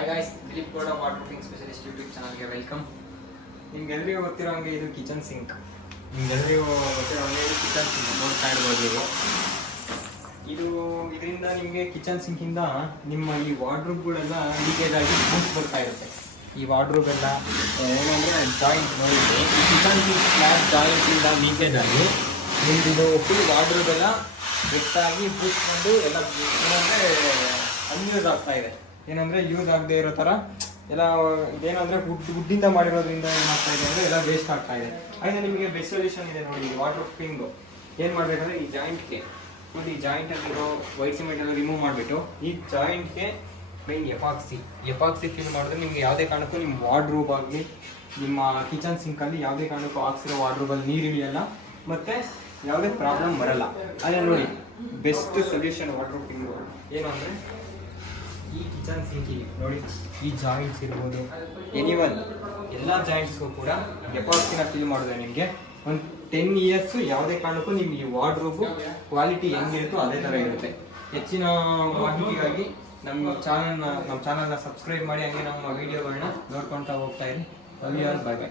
Hi guys, Dilip Gowda waterproofing specialist YouTube ಚಾನಲ್ಗೆ welcome. ನಿಮ್ಗೆಲ್ಲರಿಗೂ ಗೊತ್ತಿರೋ ಹಂಗೆ ಇದು ಕಿಚನ್ ಸಿಂಕ್. ನಿಮ್ಗೆಲ್ಲರಿಗೂ ಗೊತ್ತಿರೋ ಹಂಗೆ ಇದು ಕಿಚನ್ ಸಿಂಕ್ ನೋಡ್ತಾ ಇರ್ಬೋದು ನೀವು. ಇದರಿಂದ ನಿಮಗೆ ಕಿಚನ್ ಸಿಂಕಿಂದ ನಿಮ್ಮ ಈ ವಾರ್ಡ್ರೋಬ್ಗಳೆಲ್ಲ ಲೀಕೇಜ್ ಆಗಿ ಬೂಸ್ಟ್ ಬರ್ತಾ ಇರುತ್ತೆ. ಈ ವಾರ್ಡ್ರೋಬೆಲ್ಲ ಏನಂದರೆ ಜಾಯಿಂಟ್ ನೋಡಿದ್ರೆ ಈ ಕಿಚನ್ ಸಿಂಕ್ ಸ್ಲ್ಯಾಬ್ ಜಾಯಿಂಟಿಂದ ಲೀಕೇಜ್ ಆಗಿ ನಿಮ್ಮದು ಫುಲ್ ವಾರ್ಡ್ರೋಬೆಲ್ಲ ಹೆಚ್ಚಾಗಿ ಬೂಸ್ಟ್ ಬಂದು ಎಲ್ಲ ಏನಂದರೆ ಅನ್ಯೂಸ್ ಆಗ್ತಾ ಇದೆ. ಏನಂದರೆ ಯೂಸ್ ಆಗದೆ ಇರೋ ಥರ ಎಲ್ಲ ಇದೇನಂದರೆ ವುಡ್ಡಿಂದ ಮಾಡಿರೋದ್ರಿಂದ ಏನಾಗ್ತಾ ಇದೆ ಅಂದರೆ ಎಲ್ಲ ವೇಸ್ಟ್ ಆಗ್ತಾ ಇದೆ. ಹಾಗೆ ನಿಮಗೆ ಬೆಸ್ಟ್ ಸೊಲ್ಯೂಷನ್ ಇದೆ ನೋಡಿ, ವಾಟರ್ ಪ್ರೂಫಿಂಗು. ಏನು ಮಾಡಬೇಕಂದ್ರೆ ಈ ಜಾಯಿಂಟ್ಗೆ ಮತ್ತು ಈ ಜಾಯಿಂಟಲ್ಲಿರೋ ವೈಟ್ ಸಿಮೆಂಟ್ ಎಲ್ಲ ರಿಮೂವ್ ಮಾಡಿಬಿಟ್ಟು ಈ ಜಾಯಿಂಟ್ಗೆ ಮೈನ್ ಎಪಾಕ್ಸಿ ಫಿಲ್ ಮಾಡಿದ್ರೆ ನಿಮಗೆ ಯಾವುದೇ ಕಾರಣಕ್ಕೂ ನಿಮ್ಮ ವಾರ್ಡ್ರೋಬ್ ಆಗಲಿ ನಿಮ್ಮ ಕಿಚನ್ ಸಿಂಕಲ್ಲಿ ಯಾವುದೇ ಕಾರಣಕ್ಕೂ ಹಾಕ್ಸಿರೋ ವಾರ್ಡ್ರೋಬಲ್ಲಿ ನೀರು ಇಳಿಯಲ್ಲ ಮತ್ತು ಯಾವುದೇ ಪ್ರಾಬ್ಲಮ್ ಬರಲ್ಲ. ಅದೇ ನೋಡಿ ಬೆಸ್ಟ್ ಸೊಲ್ಯೂಷನ್ ವಾಟರ್ ಪ್ರೂಫಿಂಗು ಏನು ಅಂದರೆ ಈ ಕಿಚನ್ ಸಿಂಕಿಗೆ ನೋಡಿ, ಈ ಜಾಯಿಂಟ್ಸ್ ಇರ್ಬೋದು, ಎನಿವನ್ ಎಲ್ಲ ಜಾಯಿಂಟ್ಸ್ಗೂ ಕೂಡ ಎಪಾಕ್ಸಿನ ಫಿಲ್ ಮಾಡಿದ್ರೆ ನಿಮಗೆ ಒಂದು 10 ಇಯರ್ಸು ಯಾವುದೇ ಕಾರಣಕ್ಕೂ ನಿಮ್ಮ ಈ ವಾರ್ಡ್ರೋಬು ಕ್ವಾಲಿಟಿ ಹೆಂಗಿರುತ್ತೋ ಅದೇ ಥರ ಇರುತ್ತೆ. ಹೆಚ್ಚಿನ ಮಾಹಿತಿಗಾಗಿ ನಮ್ಮ ಚಾನಲ್ನ ಸಬ್ಸ್ಕ್ರೈಬ್ ಮಾಡಿ, ಹಂಗೆ ನಮ್ಮ ವೀಡಿಯೋಗಳನ್ನ ನೋಡ್ಕೊತಾ ಹೋಗ್ತಾ ಇರಿ. Love you all, bye by.